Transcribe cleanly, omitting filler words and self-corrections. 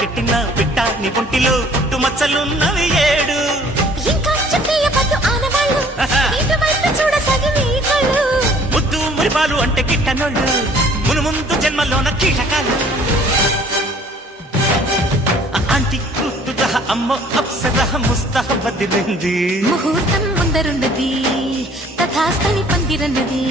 కిట్టిన పిట్ట నీ ఒంటిలో పుట్టు మచ్చలున్నవి 7 ఇంకా చెప్పేయవద్దు ఆనవాళ్ళు ఇటువైపు చూడసాగి నీ కళ్ళు ముద్దు మురిపాలు అంటే కిట్టనోళ్ళు మును ముందు జన్మలోన కీటకాలు ఆంటీ కూతుర అమ్మో అప్సర ముస్తహ బదిరింది ముహూర్తం ముందరున్నది తథాస్తని పందిరన్నది